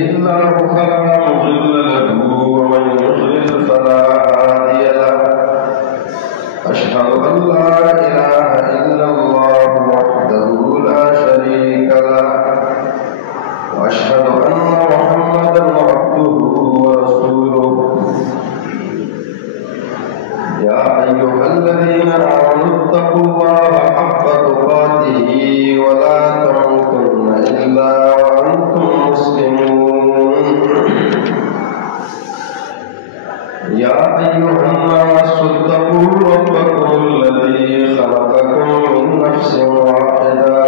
الله فلا مضل له ومن يضلل فلا هادي له أشهد أن لا إله إلا الله وحده لا شريك له وأشهد أن محمدا عبده ورسوله يا أيها الذين آمنوا اتقوا الله حق تقاته ولا تموتن إلا وأنتم مسلمون يا أيها الناس اتقوا ربكم الذي خلقكم من نفس واحدة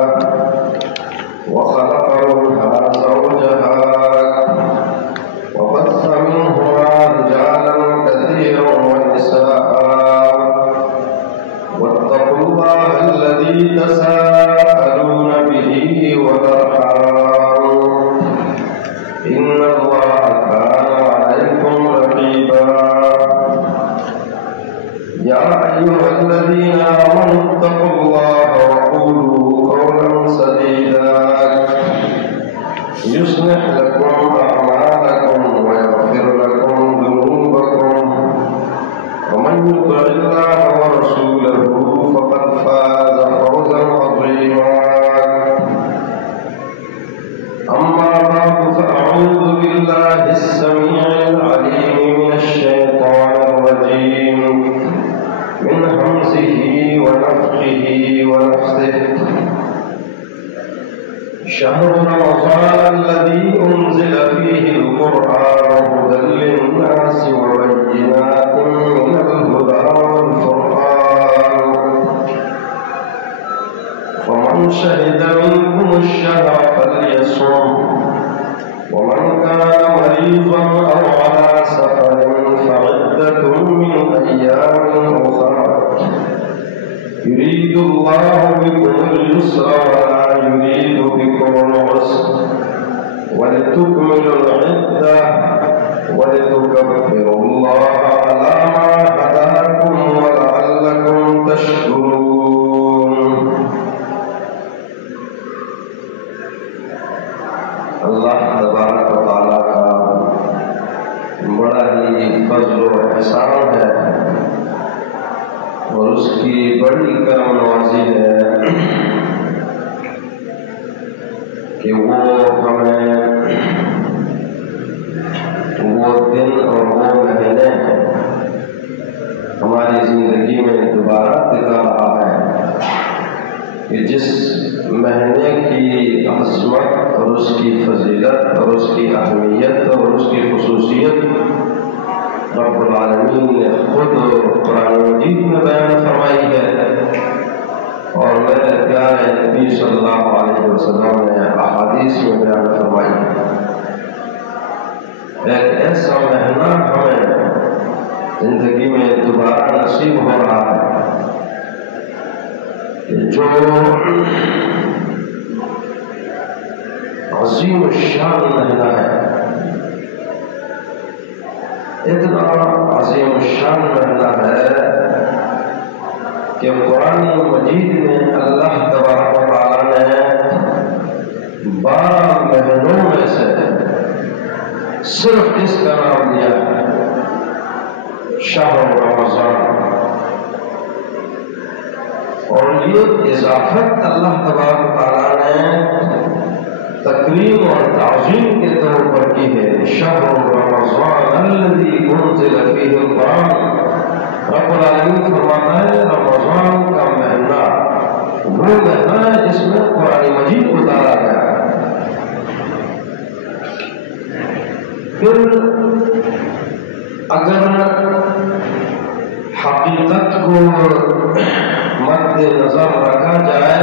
وخلق منها زوجها وبث منهما رجالا كثيرا ونساء واتقوا الله الذي تساءلون به والأرحام إن الله كان عليكم رقيبا يا أيها الذين آمنوا اتقوا الله وقولوا قولا سديدا يصلح لكم أعمالكم ويغفر لكم ذنوبكم ومن يطع الله ورسوله فقد فاز فوزا عظيما أما بعد فأعوذ بالله السميع العليم من الشيطان الرجيم من همزه ونفخه ونفثه شهر رمضان الذي أنزل فيه القرآن هدى للناس وبينات من الهدى والفرقان فمن شهد منكم الشهر فليصم ومن كان مريضا أو على سفر فعدة من أيام أخرى يريد الله بكم اليسر ولا يريد بكم العسر ولتكملوا العدة ولتكبروا الله على ما هداكم ولعلكم تشكرون اللہ تبارک و تعالیٰ کا بڑا ہی فضل و احسان ہے اور اس کی بڑی کرم نوازی ہے کہ وہ ہمیں وہ دن اور وہ مہینے ہماری زندگی میں دوبارہ دکھا رہا ہے کہ جس مہینے کی عظمت اور اس کی فضیلت اور اس کی اہمیت اور اس کی خصوصیت رب العالمین نے خود قرآن مجید میں بیان فرمائی ہے اور میرے پیارے نبی صلی اللہ علیہ وسلم نے احادیث میں بیان فرمائی ہے۔ ایک ایسا مہینہ ہمیں زندگی میں دوبارہ نصیب ہو رہا ہے کہ جو عظیم الشان مہینہ ہے، اتنا عظیم الشان مہینہ ہے کہ قرآن مجید میں اللہ تبارک و تعالیٰ نے 12 مہینوں میں سے صرف اس کا نام دیا ہے شہر رمضان، اور یہ اضافت اللہ تبارک و تعالیٰ نے تکریم اور تعظیم کے طور پر کی ہے۔ شہر رمضان الذی انزل فیہ القرآن، رب العالمین فرماتا ہے رمضان کا مہینہ وہ مہینہ ہے جس میں قرآن مجید اتارا گیا ہے۔ پھر اگر حقیقت کو مد نظر رکھا جائے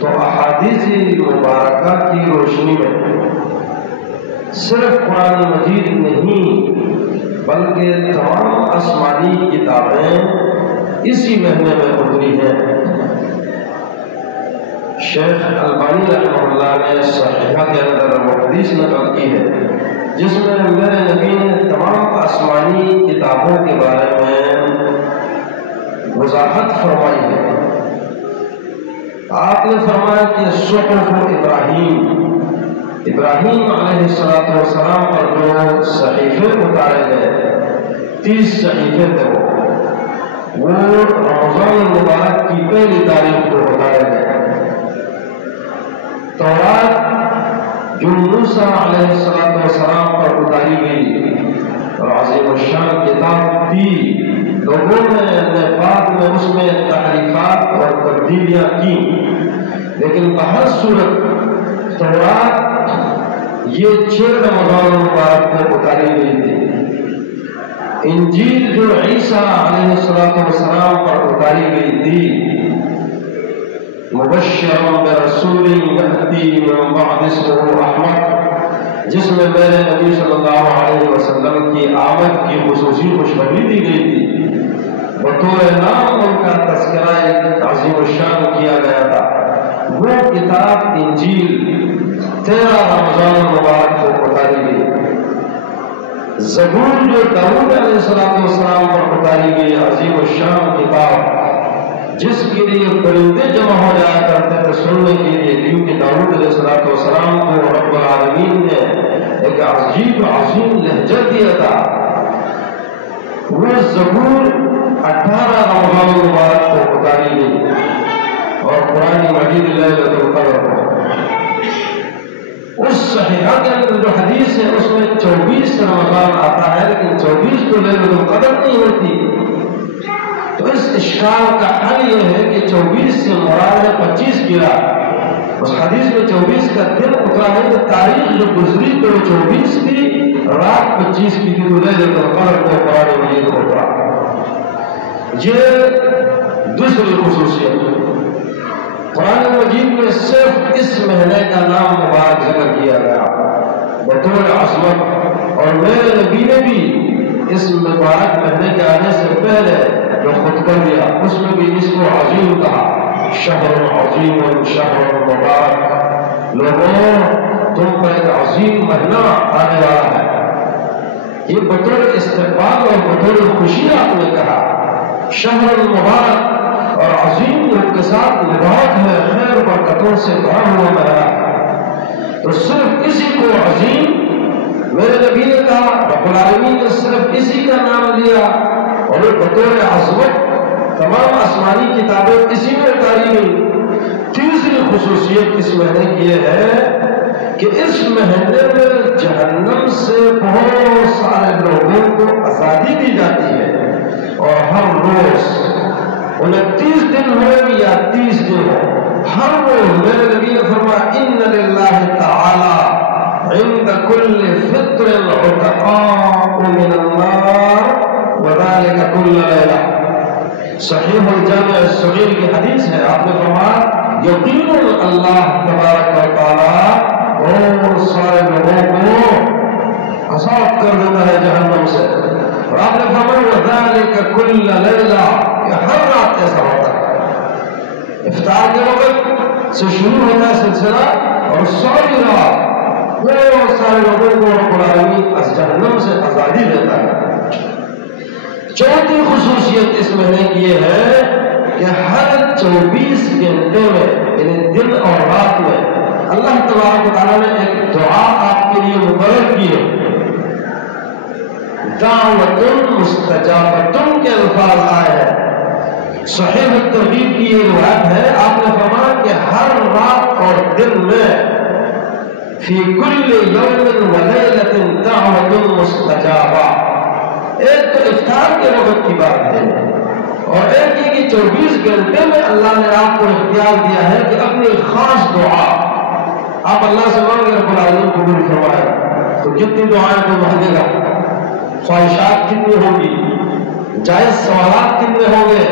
تو احادیث مبارکہ کی روشنی میں صرف قرآن مجید نہیں بلکہ تمام آسمانی کتابیں اسی مہینے میں اتری ہیں۔ شیخ البانی رحمہ اللہ نے صحیحہ کے اندر حدیث نقل کی ہے جس میں میرے نبی نے تمام آسمانی کتابوں کے بارے میں وضاحت فرمائی ہے۔ آپ نے فرمایا کہ صحف ابراہیم ابراہیم علیہ السلام پر جو صحیفے اتارے گئے 30 صحیفے تھے وہ رمضان المبارک کی پہلی تاریخ کو اتارے گئے۔ تورات جو موسیٰ علیہ السلام پر اتاری گئی اور عظیم الشان کتاب تھی، لوگوں نے بعد میں اس میں تحریفات اور تبدیلیاں کی، لیکن بہر صورت تورات یہ 6 رمضان المبارک میں اتاری گئی تھی۔ انجیل جو عیسیٰ علیہ السلام پر اتاری گئی تھی، مبشرا برسول یأتی من بعد اسمہ احمد، جس میں میرے نبی صلی اللہ علیہ وسلم کی آمد کی خصوصی خوشخبری دی گئی تھی، بطور نام ان کا تذکرہ عظیم الشان کیا گیا تھا۔ وہ کتاب انجیل 13 رمضان المبارک کو اتاری گئی۔ زبور جو داؤد علیہ السلام پر اتاری گئی عظیم الشان کتاب، جس کے لیے پرندے جمع ہو جایا کرتے تھے سننے کے لیے، کیونکہ داؤد علیہ السلام کو رب العالمین نے ایک عجیب عظیم لہجہ دیا تھا، وہ زبور 18 رمضان المبارک کو اتاری گئی، اور قرآن مجید لیلۃ القدر کو اس صحیحہ کے اندر جو حدیث ہے اس میں 24 رمضان آتا ہے، لیکن 24 تو لیلۃ القدر نہیں ہوتی۔ تو اس اشکال کا حل یہ ہے کہ 24 سے مراد ہے 25 کی رات۔ اس حدیث میں 24 کا دن اترا ہے، تو تاریخ جو گزری تو 24 کی، رات 25 کی تھی، تو لیلۃ القدر کو قرآن مجید اترا۔ یہ دوسری خصوصیت، قرآن مجید میں صرف اس مہینے کا نام مبارک ذکر کیا گیا بطور عظمت، اور میرے نبی نے بھی اس مبارک مہینے کے آنے سے پہلے جو خطبہ دیا اس میں بھی اس کو عظیم کہا، شہر عظیم شہر مبارک، لوگوں تم پر ایک عظیم مہینہ آنے والا ہے۔ یہ بطور استقبال اور بطور خوشی آپ نے کہا، شہر مبارک اور عظیم کے ساتھ مبارک ہے، خیر برکتوں سے بھرا ہوا مہینہ۔ تو صرف اسی کو عظیم میرے نبی نے کہا، رب العالمین نے صرف اسی کا نام لیا، اور بطور عظمت تمام آسمانی کتابیں اسی میں اتاری گئی۔ تیسری خصوصیت اس مہینے کی یہ ہے کہ اس مہینے میں جہنم سے بہت سارے لوگوں کو آزادی دی جاتی ہے، اور ہر روز 29 دن ہو یا 30 دن ہو، ہر روز میرے نبی نے فرمایا ان للہ تعالی عند کل فطر عتقاء من النار وذلك كل لیلہ۔ صحیح الجامع الصغیر کی حدیث ہے، آپ نے فرمایا یقین اللہ تبارک و تعالی اور سارے لوگوں کو آزاد کر دیتا ہے جہنم سے، اور آپ نے فرمایا وذلك كل لیلہ، ہر رات ایسا ہوتا ہے۔ افطار کے وقت سے شروع ہوتا ہے سلسلہ، اور ساری رات بہت سارے لوگوں کو رب العالمین از جہنم سے آزادی دیتا ہے۔ چوتھی خصوصیت اس مہینے کی یہ ہے کہ ہر 24 گھنٹے میں، یعنی دن اور رات میں، اللہ تبارک و تعالیٰ نے ایک دعا آپ کے لیے مقرر کی ہے، دعوت مستجابۃ کے الفاظ آئے ہیں۔ صحیح الترغیب کی یہ روایت ہے، آپ نے فرمایا کہ ہر رات اور دن میں فی کل یوم و لیلۃ دعوت مستجابہ، ایک تو افطار کے وقت کی بات ہے، اور ایک یہ کہ 24 گھنٹے میں اللہ نے آپ کو اختیار دیا ہے کہ اپنی خاص دعا آپ اللہ سے مانگے، رب العالمین قبول فرمائے۔ تو کتنی دعائیں کو مانگے گا، خواہشات کتنی ہوگی، جائز سوالات کتنے ہوں گے،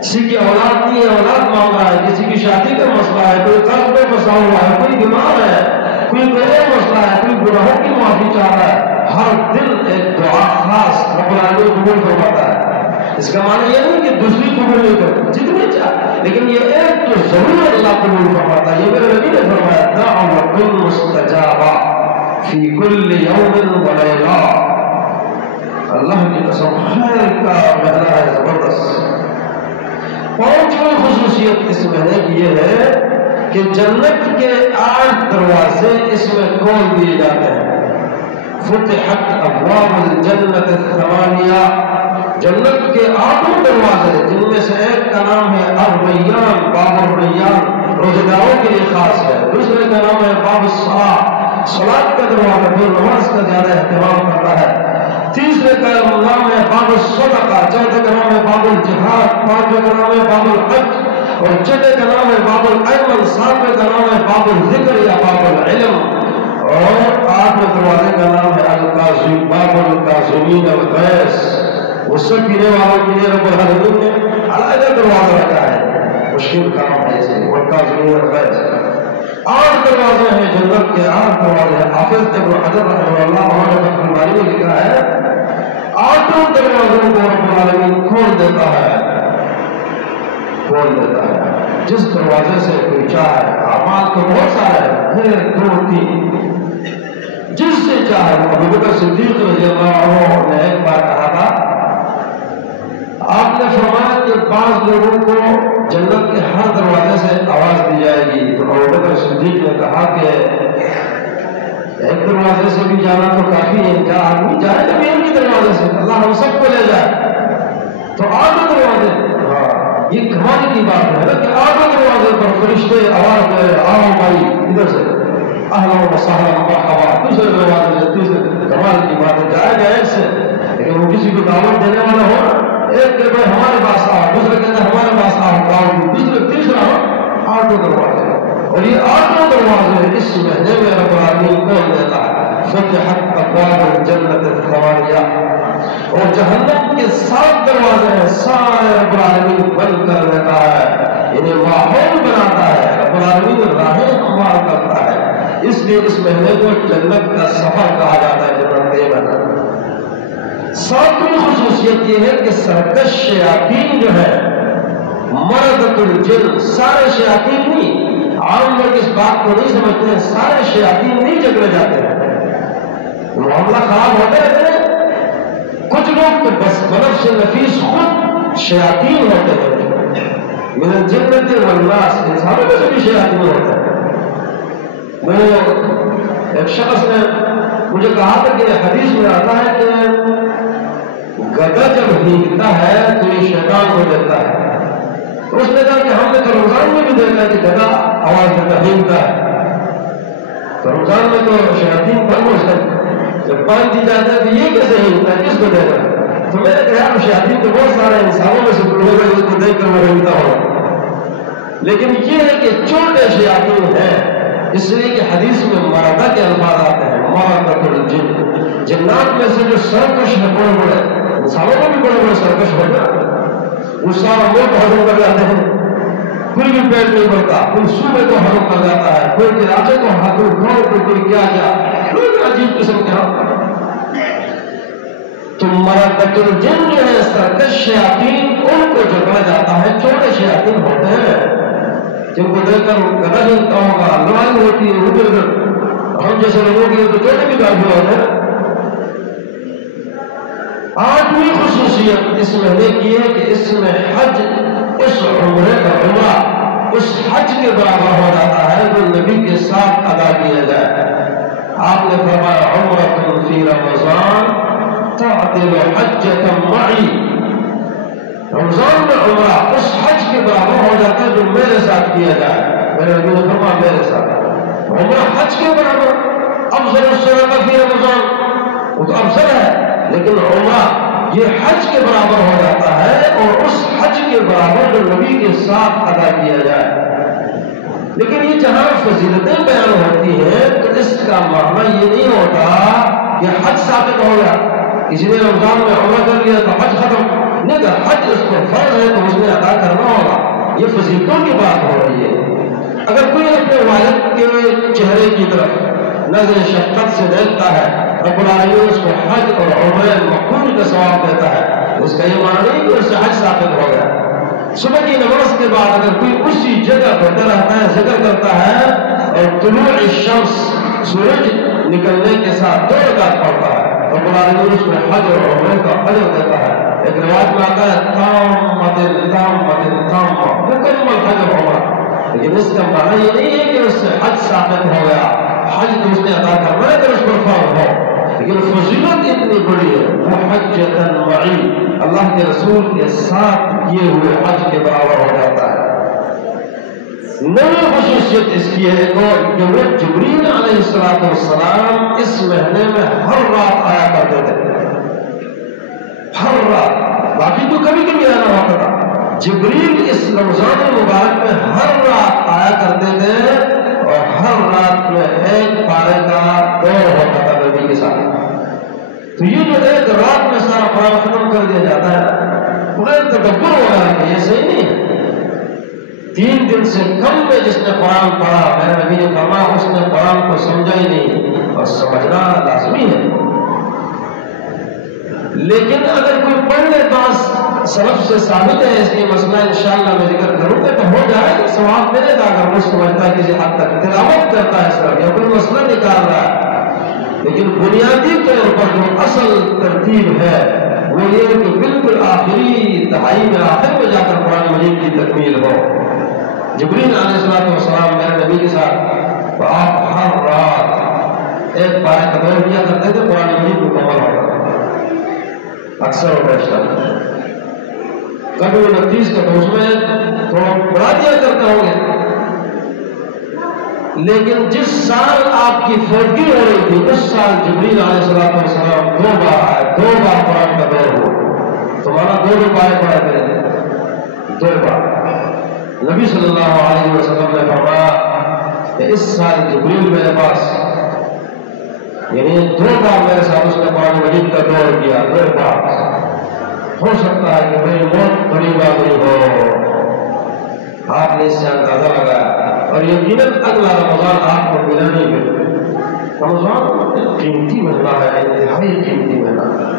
کسی کی اولاد نہیں ہے اولاد مانگ رہا ہے، کسی کی شادی کا مسئلہ ہے، کوئی قرض میں پھنسا ہوا ہے، کوئی بیمار ہے، کوئی غیر مسئلہ ہے، کوئی گناہوں کی معافی چاہ رہا ہے، ہر دن ایک دعا خاص رب العالمین قبول فرماتا ہے۔ اس کا معنی یہ نہیں کہ دوسری قبول نہیں کرتا، جتنی چاہے، لیکن یہ ایک تو ضرور اللہ قبول فرماتا ہے۔ یہ میرے نبی نے فرمایا دعوت مستجابہ فی کل یوم و لیلہ، اللہ کی قسم خیر کا مہینہ ہے زبردست۔ پانچویں خصوصیت اس مہینے کی یہ ہے کہ جنت کے 8 دروازے اس میں کھول دیے جاتے ہیں. فتحت ابواب الجنت الثمانیہ، جنت کے 8 دروازے جن میں سے ایک کا نام ہے الریان، باب الریان، روزداروں کے لیے خاص ہے. دوسرے کا نام ہے باب الصلاۃ، صلاۃ کا دروازہ جو نماز کا زیادہ اہتمام کرتا ہے. تیسرے کا نام ہے باب الصدقہ، چوتھے کا نام ہے باب الجہاد، پانچویں کا نام ہے باب الحج، اور چھٹے کا نام ہے باب العلم، ساتویں کا نام ہے باب الذکر یا باب العلم، اور 8ویں دروازے کا نام ہے القاظم، باب القاظمین الغیظ. غصہ پینے والوں کے لیے رب العالمین نے علیحدہ دروازہ رکھا ہے، مشکل کام ہے اس لیے القاظمین الغیظ. 8 دروازے ہیں جنت کے، 8 دروازے ہیں. حافظ ابن حجر رحمہ اللہ انہوں نے فتح الباری میں لکھا ہے 8 دروازوں کو رب العالمین کھول دیتا ہے، کھول دیتا ہے. جس دروازے سے کوئی چاہے، اعمال تو بہت سارے ہیں، 1 2 3، جس سے چاہے. ابو بکر صدیق رضی اللہ عنہ نے ایک بار کہا تھا، آپ نے فرمایا کہ بعض لوگوں کو جنت کے ہر دروازے سے آواز دی جائے گی. تو ابو بکر صدیق نے کہا کہ ایک دروازے سے بھی جانا تو کافی ہے، کیا آدمی جائے گا بھی ایک ہی دروازے سے؟ اللہ ہم سب کو لے جائے. تو 8 دروازے، یہ کمال کی بات ہے نا کہ 8 دروازے پر فرشتے آواز دے رہے، آؤ بھائی ادھر سے، اہلا و سہلا مرحبا. دوسرے دروازے سے، تیسرے. کمال کی بات ہے. جائے گا ایک سے، لیکن وہ کسی کو دعوت دینے والا ہو، ایک کہ بھائی ہمارے پاس آؤ، دوسرے کہتے ہیں ہمارے پاس آؤ، دوسرے تیسرا 8 دروازے. اور یہ 8 دروازے اس مہینے میں رب العالمین کھول دیتا ہے. فتحت ابواب الجنت الثمانیہ. اور جہنم کے 7 دروازے ہیں، سارے رب العالمین بند کر دیتا ہے، انہیں ماحول بناتا ہے. رب العالمین راہیں ہموار کرتا ہے. اس لیے اس مہینے کو جنت کا سفر کہا جاتا ہے. جنت کے مہینے 7ویں خصوصیت یہ ہے کہ سرکش شیاطین جو ہے، مردۃ الجن، سارے شیاطین نہیں، عام لوگ اس بات کو نہیں سمجھتے ہیں، سارے شیاطین نہیں جگڑے جاتے ہیں، معاملہ خراب ہوتے رہتے ہیں. کچھ لوگ تو بس بنفس نفیس خود شیاطین ہوتے ہیں. من الجنۃ والناس، انسانوں میں سے بھی شیاطین ہوتے ہیں. ایک شخص نے مجھے کہا تھا کہ حدیث میں آتا ہے کہ گدھا جب ہینکتا ہے تو یہ شیطان کو دیتا ہے. تو اس نے کہا کہ ہم نے تو رمضان میں بھی دیکھا کہ گدھا آواز دیتا ہینکتا ہے. تو رمضان میں تو شیاطین بند ہو سکتے، جب پانی دی جاتا ہے تو یہ کیسے ہینکتا ہے، کس کو دے گا؟ تو میں نے کہا شیاطین تو بہت سارے انسانوں میں سے کوئی ہوگا جس کو دیکھ کر وہ ہینکتا ہوگا، لیکن یہ ہے کہ چھوٹے شیاطین ہیں. اس لیے کہ حدیث میں مردہ کے الفاظ آتے ہیں، مردۃ الجن. جنات میں سے جو سرکش ہے بڑے بڑے، انسانوں میں بھی بڑے بڑے سرکش ہو جاتے ہیں، وہ سارا ملک ہضم کر جاتے ہیں، کوئی بھی پیٹ نہیں بھرتا، کوئی صوبے کو ہضم کر جاتا ہے، کوئی علاقے کو ہاتھوں گھوڑ کو کوئی کیا کیا، کوئی عجیب قسم کے ہاتھ. تو مردۃ الجن جو ہے سرکش شیاطین، ان کو جگڑا جاتا ہے. چھوٹے شیاطین ہوتے ہیں جن کو دیکھ کر گدھا ہینکتا ہوگا، لڑائی ہوتی ہے ادھر ادھر، ہم جیسے لوگوں کی تو چھوٹے بھی کافی ہوتے ہیں. 8ویں خصوصیت اس مہینے کی ہے کہ اس میں حج، اس عمرے کا عمرہ اس حج کے برابر ہو جاتا ہے جو نبی کے ساتھ ادا کیا جائے. آپ نے فرمایا عمرۃ فی رمضان تعدل حجۃ معی. رمضان میں عمرہ اس حج کے برابر ہو جاتا ہے جو میرے ساتھ کیا جائے. میرے نبی نے فرمایا میرے ساتھ عمرہ حج کے برابر. افضل الصدقہ فی رمضان، وہ تو افضل ہے، لیکن عمرہ یہ حج کے برابر ہو جاتا ہے، اور اس حج کے برابر جو نبی کے ساتھ ادا کیا جائے. لیکن یہ جہاں فضیلتیں بیان ہوتی ہیں تو اس کا معنی یہ نہیں ہوتا کہ حج ثابت ہو گیا، کسی نے رمضان میں عمرہ کر لیا تو حج ختم نہیں. کہ حج اس کو فرض ہے تو اس نے ادا کرنا ہوگا. یہ فضیلتوں کی بات ہو رہی ہے. اگر کوئی اپنے والد کے چہرے کی طرف نظر شفقت سے دیکھتا ہے، رب العالمین اس کو حج اور عمرہ مقبول کا ثواب دیتا ہے. اس کا یہ معنی نہیں کہ اس سے حج ثابت ہو گیا. صبح کی نماز کے بعد اگر کوئی اسی جگہ بیٹھا رہتا ہے، ذکر کرتا ہے، اور طلوع الشمس، سورج نکلنے کے ساتھ 2 رکعت پڑھتا ہے، رب العالمین اس میں حج اور عمرہ کا اجر دیتا ہے. ایک روایت میں آتا ہے تامۃ تامۃ تامہ، مکمل حج اور عمرہ. لیکن اس کا معنی یہ نہیں ہے کہ اس سے حج ثابت ہو گیا، حج تو اس نے ادا کرنا ہے تو اس پر فرض ہو، لیکن فضیلت اتنی بڑی ہے وہ حجۃ معی، اللہ کے رسول کے ساتھ کیے ہوئے حج کے برابر ہو جاتا ہے۔ نئی خصوصیت اس کی ہے کہ وہ جبریل علیہ السلام اس مہینے میں ہر رات آیا کرتے تھے، ہر رات، باقی تو کبھی کبھی آنا ہوتا تھا، جبریل اس رمضان مبارک میں ہر رات آیا کرتے تھے، اور ہر رات میں ایک پارے کا دور ہوتا تھا نبی کے ساتھ۔ تو یہ جو ایک رات میں سارا قرآن ختم کر دیا جاتا ہے بغیر تدبر وغیرہ کے، یہ صحیح نہیں ہے۔ 3 دن سے کم میں جس نے قرآن پڑھا، میرے نبی نے فرمایا اس نے قرآن کو سمجھا ہی نہیں، اور سمجھنا لازمی ہے۔ لیکن اگر کوئی پڑھ لے پاس سلف سے ثابت ہے، اس لیے مسئلہ انشاءاللہ میں ذکر کروں گا، تو ہو جائے گا، ثواب ملے گا اگر وہ سمجھتا ہے کسی حد تک تلاوت کرتا ہے سر یا کوئی مسئلہ نکال رہا ہے۔ لیکن بنیادی طور پر جو اصل ترتیب ہے وہ یہ کہ بالکل آخری دہائی میں آخر میں جا کر قرآن مجید کی تکمیل ہو۔ جبریل علیہ السلام میرے نبی کے ساتھ آپ ہر رات ایک پارے کا دور دیا کرتے تھے، قرآن مجید مکمل ہوتا تھا اکثر و بیشتر، کبھی 29 کا تو اس میں تھوڑا بڑھا دیا کرتے ہوں گے، لیکن جس سال آپ کی فوتی ہو رہی تھی اس سال جبریل علیہ السلام 2 بار آئے، 2 بار قرآن کا دور ہو، تو مانا 2 پارے پڑھا کریں 2 بار۔ نبی صلی اللہ علیہ وسلم نے فرمایا کہ اس سال جبریل میرے پاس، یعنی 2 بار میرے ساتھ اس نے قرآن مجید کا دور کیا، 2 بار۔ ہو سکتا ہے کہ میری موت قریب آ گئی ہو، آپ نے اس سے اندازہ لگایا، اور یقیناً اگلا رمضان آپ کو ملا نہیں ملا۔ رمضان قیمتی مہینہ ہے، انتہائی قیمتی مہینہ ہے۔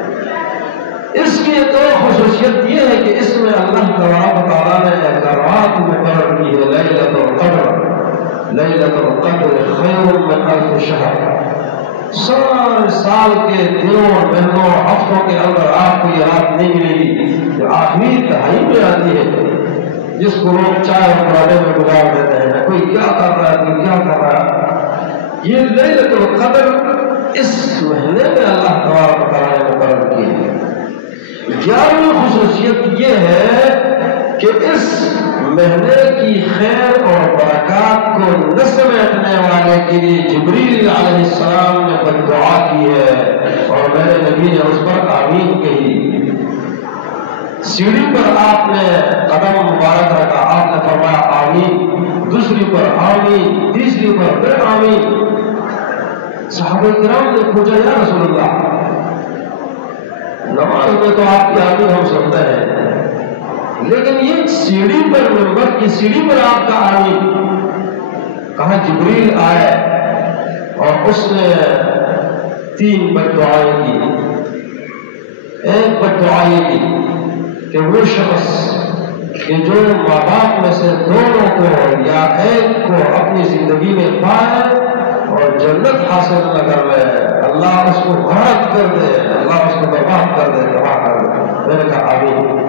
اس کی ایک اور خصوصیت یہ ہے کہ اس میں اللہ تبارک و تعالیٰ نے ایک رات مقرر کی ہے، لیلۃ القدر، لیلۃ القدر خیر من الف شہر۔ سارے سال کے دنوں، مہینوں، ہفتوں کے اندر آپ کو یہ رات نہیں ملے گی جو آخری دہائی میں آتی ہے، جس کو لوگ چائے اور پراٹھے میں گزار دیتے ہیں، کوئی کیا کر رہا ہے، کوئی کیا کر رہا ہے۔ یہ لیلۃ القدر اس مہینے میں اللہ تبارک و تعالیٰ نے مقرر کی ہے۔ 11ویں خصوصیت یہ ہے کہ اس مہینے کی خیر اور برکات کو نہ سمیٹنے والے کے لیے جبریل علیہ السلام نے بددعا کی ہے، اور میرے نبی نے اس پر آمین کہی۔ سیڑھی پر آپ نے قدم مبارک رکھا، آپ نے فرمایا آمین، دوسری پر آمین، تیسری پر پھر آمین۔ صحابہ کرام نے پوچھا یا رسول اللہ، نماز میں تو آپ کی آمین ہم سنتے ہیں، لیکن یہ سیڑھی پر، منبر کی سیڑھی پر آپ کا آمین، کہاں جبریل آئے اور اس نے 3 بددعائیں کی۔ ایک بددعا یہ کی کہ وہ شخص کہ جو ماں باپ میں سے دونوں کو یا ایک کو اپنی زندگی میں پائے اور جنت حاصل نہ کر لے، اللہ اس کو غارت کر دے، اللہ اس کو برباد کر دے، تباہ کر دے۔ میں نے کہا آمین۔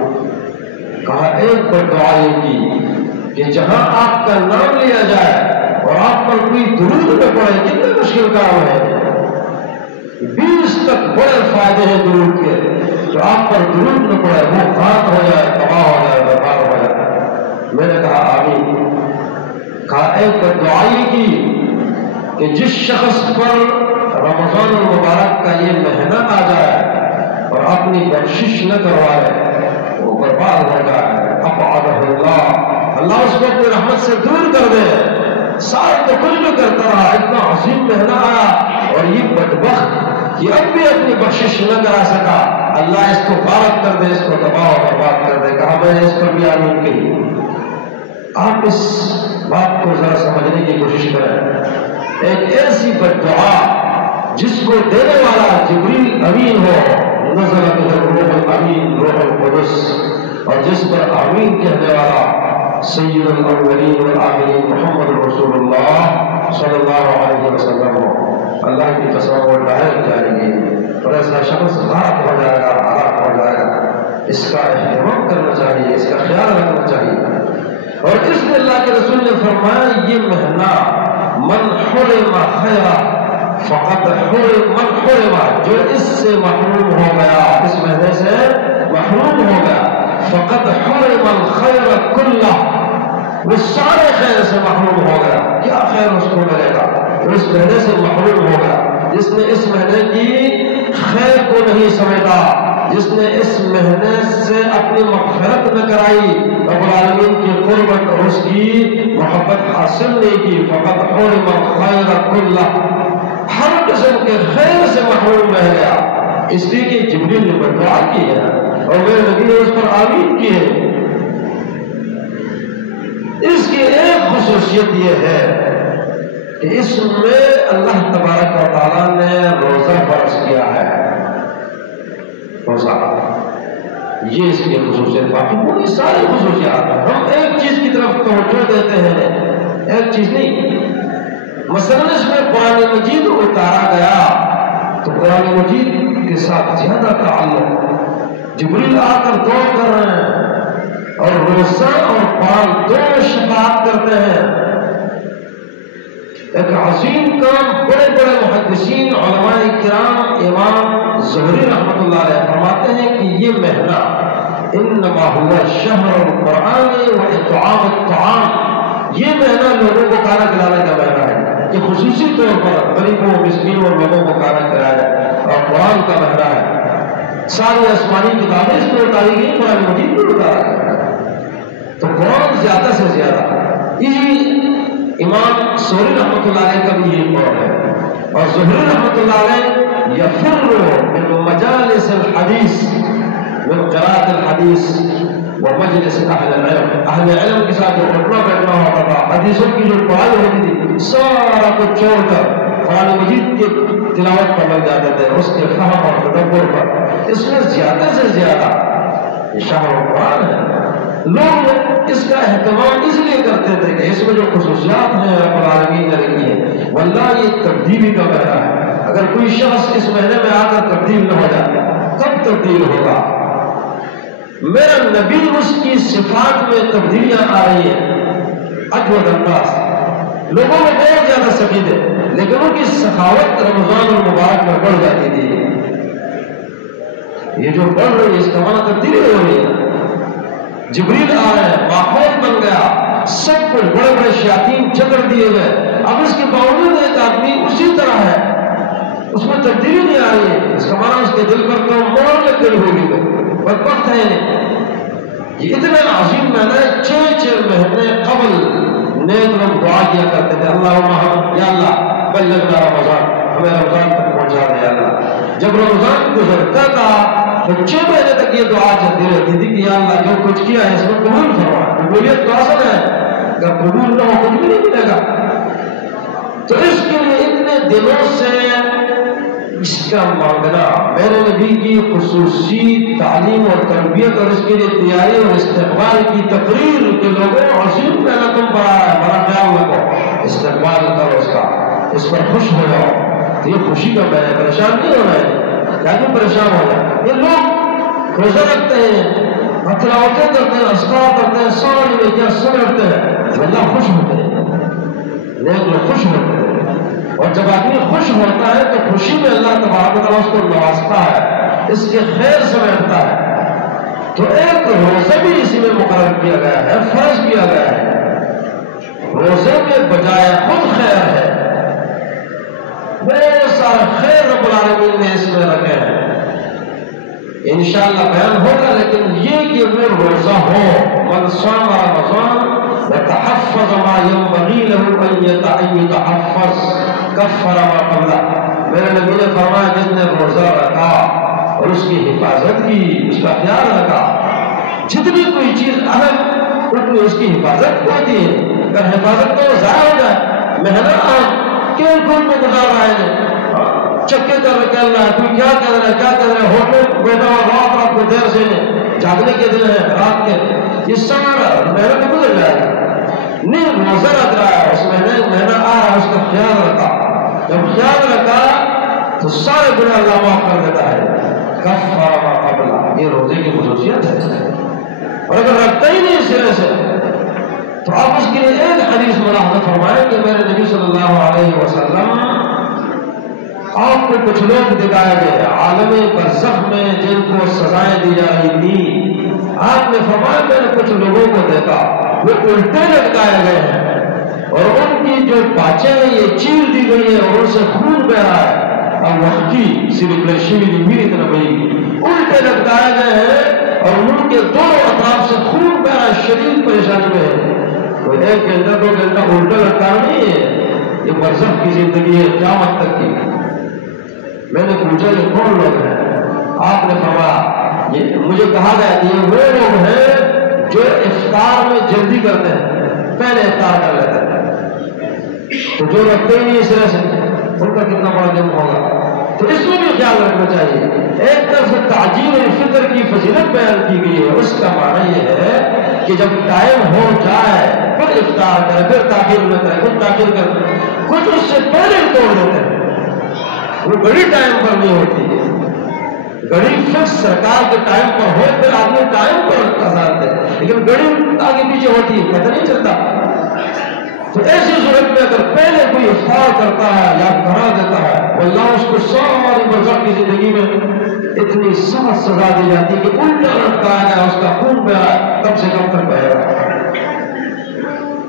کہا ایک بددعا یہ کی کہ جہاں آپ کا نام لیا جائے اور آپ پر کوئی درود نہ پڑے، کتنا مشکل کام ہے، 20 تک بڑے فائدے ہیں درود کے، جو آپ پر درود نہ پڑے وہ غارت ہو جائے، تباہ ہو جائے، برباد ہو جائے۔ میں نے کہا آمین۔ کہا ایک بددعا یہ کی کہ جس شخص پر رمضان المبارک کا یہ مہینہ آ جائے اور اپنی بخشش نہ کروائے وہ برباد ہو جائے، ابعدہ اللہ اس کو اپنی رحمت سے دور کر دے۔ سال تو کچھ بھی کرتا رہا، اتنا عظیم مہینہ آیا اور یہ بدبخت یہ اب بھی اپنی بخشش نہ کرا سکا، اللہ اس کو غارت کر دے، اس کو تباہ و برباد کر دے۔ کہا میں نے اس پر بھی آمین کہی۔ آپ اس بات کو ذرا سمجھنے کی کوشش کریں، ایک ایسی بددعا جس کو دینے والا جبریل امین ہو، نزل بہ الروح الامین، روح القدس، اور جس پر آمین کہنے والا سید الاولین والآخرین محمد رسول اللہ صلی اللہ علیہ وسلم ہو۔ اللہ کی قسم وہ ڈائر جائے گی اور ایسا شخص غارت ہو جائے گا، ہلاک ہو جائے گا۔ اس کا اہتمام کرنا چاہیے، اس کا خیال رکھنا چاہیے۔ اور اس لیے اللہ کے رسول نے فرمایا یہ مہینہ من حرم خیرہ فقط من حرم، جو اس سے محروم ہو گیا، اس مہینے سے محروم ہو گیا، فقط حرم الخیر کلہ، وہ سارے خیر سے محروم ہو گیا۔ کیا خیر اس کو ملے گا؟ اس مہینے سے محروم ہو گیا جس نے اس مہینے کی خیر کو نہیں سمجھا، جس نے اس مہینے سے اپنی مغفرت نہ کرائی، رب العالمین کی قربت اور اس کی محبت حاصل نہیں کی۔ فقط حرم الخیر کلہ، ہر قسم کے خیر سے محروم رہ گیا۔ اس لیے کہ جبریل نے دعا کی ہے اور میرے نبی نے اس پر آمین کی ہے۔ اس کی ایک خصوصیت یہ ہے کہ اس میں اللہ تبارک و تعالیٰ نے روزہ فرض کیا ہے، روزہ، یہ اس کی خصوصیت۔ باقی پوری ساری خصوصیات ہیں، ہم ایک چیز کی طرف توجہ دیتے ہیں، ایک چیز نہیں۔ مثلاً اس میں قرآن مجید اتارا گیا تو قرآن مجید کے ساتھ زیادہ تعلق، جبریل آ کر دعا کر رہے ہیں اور روزہ اور قرآن دونوں شفاعت کرتے ہیں۔ ایک عظیم کام، بڑے بڑے محدثین علماء کرام، امام زہری رحمۃ اللہ علیہ فرماتے ہیں کہ یہ مہینہ انما هو شہر القرآن و اطعام الطعام، یہ مہینہ لوگوں کو کھانا کھلانے کا مہینہ ہے۔ یہ خصوصی طور پر غریبوں، مسکینوں اور لوگوں کو کھانا کھلایا اور قرآن کا مہینہ ہے۔ ساری آسمانی کتابیں اس میں اتاری گئی، قرآن مجید میں اتارا گیا، تو قرآن زیادہ سے زیادہ۔ یہ امام سوری رحمۃ اللہ علیہ کا بھی یہ قول ہے، اور زہری رحمۃ اللہ علیہ یفر من مجالس الحدیث، من قراءۃ الحدیث ومجلس اہل العلم، اہل علم کے ساتھ جو اٹھنا بیٹھنا ہوتا تھا، حدیثوں کی جو پڑھائی ہوتی تھی، سارا کچھ چھوڑ کر قرآن مجید کی تلاوت پر لگ جاتے تھے، اس کے فہم اور تدبر پر۔ اس میں زیادہ سے زیادہ یہ شہر القرآن ہے، لوگ اس کا اہتمام اس لیے کرتے تھے کہ اس میں جو خصوصیات ہیں رب العالمین نے رکھی ہیں، واللہ یہ تبدیلی کا مہینہ ہے۔ اگر کوئی شخص اس مہینے میں آ کر تبدیل نہ ہو جائے کب تبدیل ہوگا؟ میرا نبی اس کی صفات میں تبدیلیاں آ رہی ہیں۔ اجود الناس، لوگوں میں بہت زیادہ سفید ہے لیکن ان کی سخاوت رمضان المبارک میں بڑھ جاتی تھی۔ یہ جو بڑھ رہی ہے اس کا معنی تبدیلی ہو رہی ہے، جبریل آ رہے ہیں، ماحول بن گیا، سب کچھ بڑے بڑے شیاطین جکڑ دیے گئے، اب اس کے باوجود ایک آدمی اسی طرح ہے، اس میں تبدیلی نہیں آ رہی ہے، اس کا معنی اس کے دل پر تو موڑ لگ گئی ہوگی، بدبخت ہے۔ یہ اتنا عظیم مہینہ ہے، 6 مہینے قبل نیک لوگ دعا کیا کرتے تھے، اللہم یا اللہ بلغنا رمضان، ہمیں رمضان تک پہنچا دے اللہ۔ جب رمضان گزرتا تھا تو 6 مہینے تک یہ دعا چلتی رہتی تھی کہ یا اللہ جو کچھ کیا ہے اس کو قبول فرما۔ قبولیت تو آسان ہے، اگر قبول نہ ہو کچھ بھی نہیں ملے گا۔ تو اس کے لیے اتنے دنوں سے اس کا مانگنا، میرے نبی کی خصوصی تعلیم اور تربیت اور اس کے لیے تیاری اور استقبال کی تقریر کے لوگوں عظیم محنت تم پر آ رہا ہے، بڑا خیال رکھو، استقبال کرو اس کا، اس پر خوش ہو جاؤ۔ یہ خوشی کا میں پریشان نہیں ہونا ہے، کیا کہ پریشان ہو جائے۔ یہ لوگ روزہ رکھتے ہیں، تلاوتیں کرتے ہیں، اذکار کرتے ہیں، سارے میں کیا سمجھتے ہیں، اللہ خوش ہوتے ہیں، نیک لوگ خوش ہوتے ہیں۔ اور جب آدمی خوش ہوتا ہے تو خوشی میں اللہ تبارک و تعالیٰ اس کو نوازتا ہے، اس کے خیر سمیٹتا ہے۔ تو ایک روزہ بھی اسی میں مقرر کیا گیا ہے، فرض کیا گیا ہے۔ روزے میں بجائے خود خیر ہے، بہت سارا خیر رب العالمین نے اس میں رکھے ہیں، انشاءاللہ بیان ہوگا، لیکن یہ کہ وہ روزہ ہو، من صام رمضان وتحفظ ما ينبغي له ان يتحفظ کفر ما قبلہ۔ میرے نبی نے فرمایا جس نے روزہ رکھا اور اس کی حفاظت کی، اس کا خیال رکھا، جتنی کوئی چیز اہم اتنی اس کی حفاظت ہوتی ہے۔ اگر حفاظت تو ضائع ہو جائے، مہینہ کھیل کود میں گزار رہا ہے، چکے کر نکل رہا ہے، کوئی کیا کر رہا ہے، کیا کر رہا ہے، ہوٹل بیٹھا ہوا رات کو دیر سے جاگنے کے دن ہے، رات کے یہ سارا مہینہ تو گزر جائے گا۔ نہیں، روزہ رکھ رہا ہے، اس مہینہ آ رہا ہے، اس کا خیال رکھا، جب خیال رکھا تو سارے گناہ اللہ معاف کر دیتا ہے۔ کفر ما قبلہ، یہ روزے کی خصوصیت ہے۔ اور اگر رکھتا ہی نہیں سرے سے تو آپ اس کے لیے ایک حدیث ملاحظہ فرمائیں کہ میرے نبی صلی اللہ علیہ وسلم آپ کو کچھ لوگ دکھائے گئے عالم برزخ میں جن کو سزائیں دی جا رہی تھی، آپ نے فرمایا میں نے کچھ لوگوں کو دیکھا وہ الٹے لٹکائے گئے ہیں اور ان کی جو باچیں ہیں یہ چیر دی گئی ہے اور ان سے خون بہ رہا ہے، اور وقت کی سیریکلیشن بھی اتنا بڑی الٹے لٹکائے گئے ہیں اور ان کے دونوں اطراف سے خون بہ رہا ہے، شدید پریشانی میں ہے۔ کوئی ایک گھنٹہ 2 گھنٹہ الٹا لٹکانا نہیں ہے، یہ برزخ کی زندگی ہے قیامت تک کی۔ میں نے پوچھا یہ کون لوگ ہیں؟ آپ نے فرمایا یہ مجھے کہا گیا کہ یہ وہ لوگ ہیں جو افطار میں جلدی کرتے ہیں، پہلے افطار کر لیتے ہیں، تو جو رکھتے ہی نہیں اس طرح سے ان کا کتنا بڑا جرم ہوگا۔ تو اس میں بھی خیال رکھنا چاہیے۔ ایک طرف سے تعجیل الفطر کی فضیلت بیان کی گئی ہے، اس کا معنی یہ ہے کہ جب ٹائم ہو جائے پھر افطار کرے، پھر تاخیر میں کرے، پھر تاخیر کرے، کچھ اس سے پہلے توڑ دیتے ہیں۔ وہ گھڑی ٹائم پر نہیں ہوتی ہے، گھڑی فکس سرکار کے ٹائم پر ہو پھر آدمی ٹائم پر آزاد ہے، لیکن گھڑی آگے پیچھے ہوتی ہے پتہ نہیں چلتا۔ تو ایسی صورت میں اگر پہلے کوئی افطار کرتا ہے یا کرا دیتا ہے، اللہ اس کو ساری برزخ کی زندگی میں اتنی سخت سزا دی جاتی ہے کہ الٹا لٹکایا گیا، اس کا خون بہ رہا ہے، کم سے کم تک بہے گا۔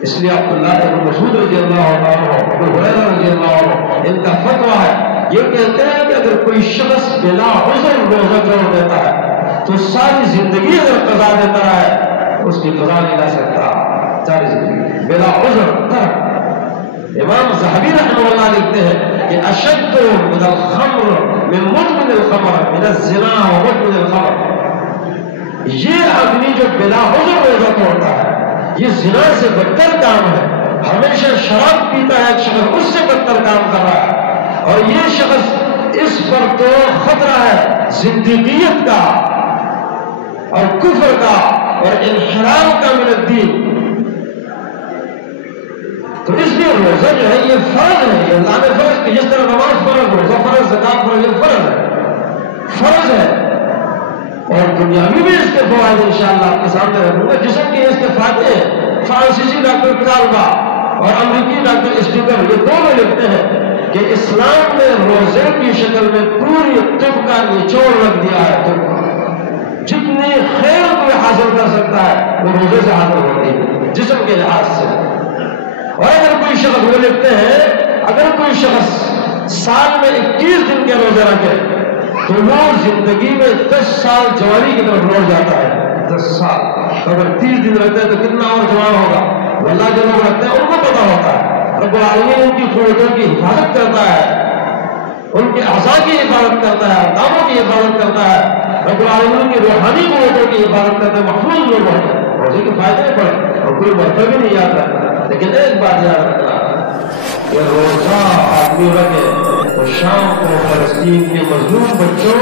اس لیے عبداللہ ابن مسعود رضی اللہ عنہ، ابو ہریرہ رضی اللہ عنہ ان کا فتویٰ ہے، یہ کہتے ہیں کہ اگر کوئی شخص بلا عذر روزہ چھوڑ دیتا ہے تو ساری زندگی اگر قضا دیتا ہے اس کی قضا نہیں لا سکتا، ساری زندگی بلا عذر ترک۔ امام ذہبی رحمہ اللہ لکھتے ہیں کہ اشد من الخمر من مدمن الخمر من الزنا و مدمن الخمر، یہ آدمی جو بلا عذر روزہ توڑتا ہے یہ زنا سے بدتر کام ہے، ہمیشہ شراب پیتا ہے ایک شخص، اس سے بدتر کام کر رہا ہے، اور یہ شخص اس پر تو خطرہ ہے زندگیت کا اور کفر کا اور انحراف کا من الدین۔ تو اس لیے روزہ جو ہے یہ فرض ہے، یہ اللہ نے فرض کہ جس طرح نماز فرض، روزہ فرض، زکات فرض، یہ فرض ہے۔ اور دنیا میں بھی اس کے فوائد انشاءاللہ آپ کے سامنے رکھوں گا۔ جسم کے اس کے فائدے ہیں، فرانسیسی ڈاکٹر کالبا اور امریکی ڈاکٹر اسٹیگر یہ دونوں لکھتے ہیں کہ اسلام نے روزے کی شکل میں پوری طب کا نچوڑ رکھ دیا ہے، تو جتنی خیر کوئی حاصل کر سکتا ہے وہ روزے سے حاصل ہوتی ہے جسم کے لحاظ سے۔ اور اگر کوئی شخص، وہ لکھتے ہیں اگر کوئی شخص سال میں 21 دن کے روزے رکھے تو وہ زندگی میں 10 سال جوانی کی طرف لوٹ جاتا ہے، 10 سال۔ اگر 30 دن رہتے ہیں تو کتنا اور جوان ہوگا؟ واللہ جو لوگ رکھتے ہیں ان کو پتا ہوتا ہے۔ رب العالمین ان کی قوتوں کی حفاظت کرتا ہے، ان کے اعضاء کی حفاظت کرتا ہے، داموں کی حفاظت کرتا ہے، رب العالمین کی روحانی قوتوں کی حفاظت کرتا ہے، محفوظ لوگ ہوتے ہیں، روزے کے فائدے پڑے اور کوئی مرتبہ بھی نہیں یاد رکھتا۔ لیکن ایک بات یاد رکھنا کہ روزہ آدمی رکھے تو شام کو فلسطین کے مظلوم بچوں